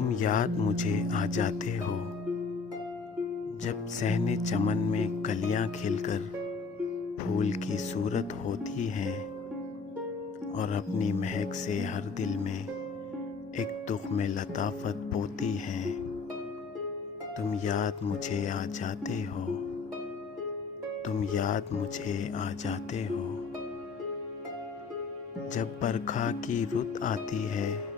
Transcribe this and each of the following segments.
तुम याद मुझे आ जाते हो जब सहने चमन में कलियां खिलकर फूल की सूरत होती हैं और अपनी महक से हर दिल में एक दुख में लताफत बोती हैं। तुम याद मुझे आ जाते हो, तुम याद मुझे आ जाते हो। जब बरखा की रुत आती है,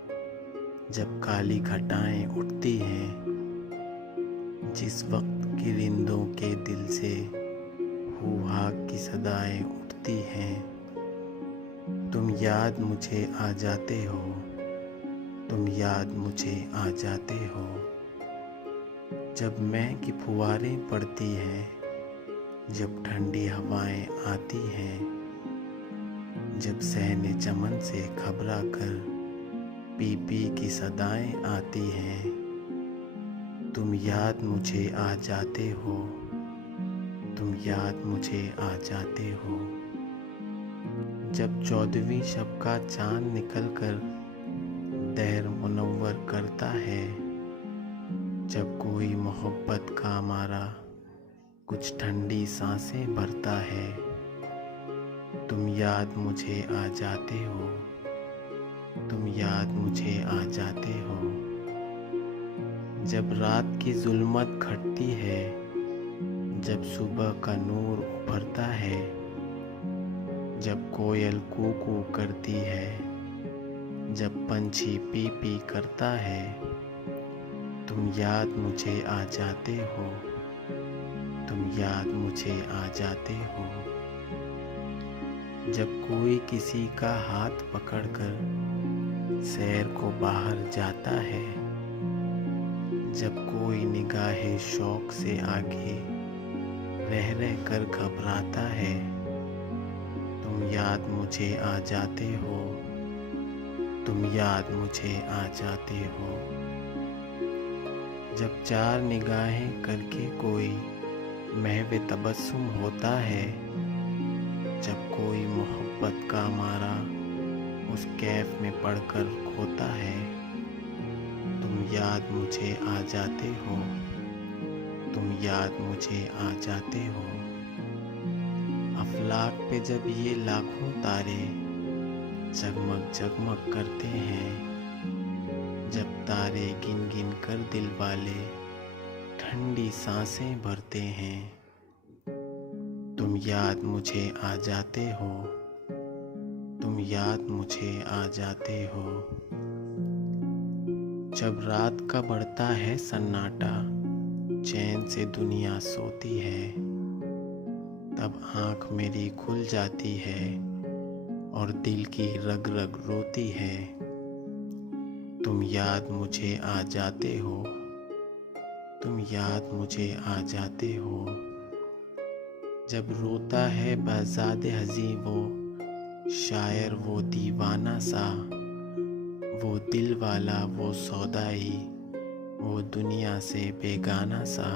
जब काली घटाएं उठती हैं, जिस वक्त किरिंदों के दिल से हू-हा की सदाएं उठती हैं, तुम याद मुझे आ जाते हो, तुम याद मुझे आ जाते हो। जब मैं की फुहारें पड़ती हैं, जब ठंडी हवाएं आती हैं, जब सहने चमन से घबरा कर पी पी की सदाएं आती हैं, तुम याद मुझे आ जाते हो, तुम याद मुझे आ जाते हो। जब 14वीं शब का चांद निकल कर दहर मुनव्वर करता है, जब कोई मोहब्बत का हमारा कुछ ठंडी सांसें भरता है, तुम याद मुझे आ जाते हो, तुम याद मुझे आ जाते हो। जब रात की जुल्मत घटती है, जब सुबह का नूर उभरता है, जब कोयल कू कू करती है, जब पंछी पी पी करता है, तुम याद मुझे आ जाते हो, तुम याद मुझे आ जाते हो। जब कोई किसी का हाथ पकड़कर सैर को बाहर जाता है, जब कोई निगाहे शौक से आगे रह रह कर घबराता है, तुम याद मुझे आ जाते हो, तुम याद मुझे आ जाते हो। जब चार निगाहें करके कोई महवे तबस्सुम होता है, जब कोई मोहब्बत का मारा उस कैफ में पढ़कर खोता है, तुम याद मुझे आ जाते हो, तुम याद मुझे आ जाते हो। अफलाक पे जब ये लाखों तारे जगमग जगमग करते हैं, जब तारे गिन गिन कर दिल वाले ठंडी सांसें भरते हैं, तुम याद मुझे आ जाते हो, तुम याद मुझे आ जाते हो। जब रात का बढ़ता है सन्नाटा, चैन से दुनिया सोती है, तब आँख मेरी खुल जाती है और दिल की रग रग रोती है, तुम याद मुझे आ जाते हो, तुम याद मुझे आ जाते हो। जब रोता है बहज़ाद हज़ीं वो शायर वो दीवाना सा, वो दिल वाला वो सौदाई वो दुनिया से बेगाना सा,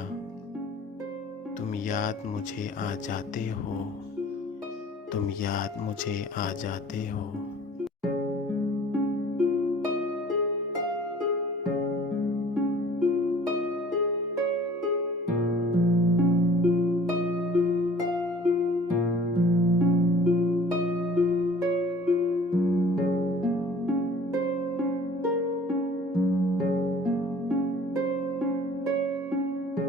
तुम याद मुझे आ जाते हो, तुम याद मुझे आ जाते हो।